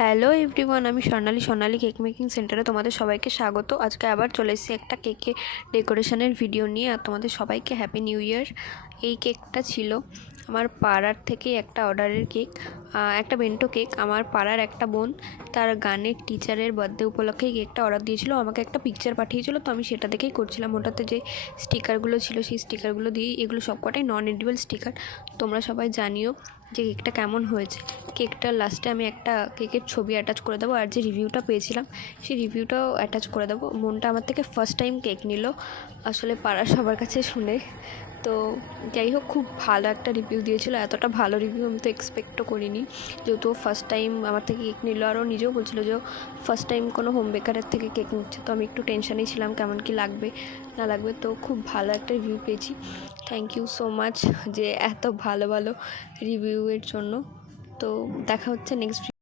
Hello everyone, আমি স্বর্ণালী cake making সেন্টারে তোমাদের সবাইকে স্বাগত। আজকে আবার চলে এসেছি একটা কেকে ডেকোরেশনের ভিডিও নিয়ে। আর তোমাদের সবাইকে হ্যাপি নিউ ইয়ার। এই কেকটা ছিল আমার পাড়ার থেকে একটা অর্ডারের কেক, একটা বেন্টো কেক। আমার পাড়ার একটা বোন তার গানের টিচারের বার্থডে উপলক্ষে কেকটা অর্ডার দিয়েছিল, আমাকে একটা পিকচার পাঠিয়েছিল, তো আমি সেটা দেখেই করছিলাম। ওটাতে যে স্টিকারগুলো ছিল সেই স্টিকারগুলো দিয়েই, এগুলো সবকটাই নন এডিবল স্টিকার। তোমরা সবাই জানিও যে কেকটা কেমন হয়েছে। কেকটার লাস্টে আমি একটা কেকের ছবি অ্যাটাচ করে দেবো, আর যে রিভিউটা পেয়েছিলাম সেই রিভিউটাও অ্যাটাচ করে দেবো। বোনটা আমার থেকে ফার্স্ট টাইম কেক নিল, আসলে পাড়ার সবার কাছে শুনে। তো যাই হোক, খুব ভালো একটা রিভিউ দিয়েছিলো। এতটা ভালো রিভিউ আমি তো এক্সপেক্টও করিনি, যেহেতু ফার্স্ট টাইম আমার থেকে কেক নিল। আরও নিজেও বলছিলো যে ফার্স্ট টাইম কোনো হোম বেকারের থেকে কেক নিচ্ছে। তো আমি একটু টেনশনেই ছিলাম কেমন কি লাগবে না লাগবে। তো খুব ভালো একটা রিভিউ পেয়েছি। থ্যাংক ইউ সো মাচ যে এত ভালো ভালো রিভিউয়ের জন্য। তো দেখা হচ্ছে নেক্সট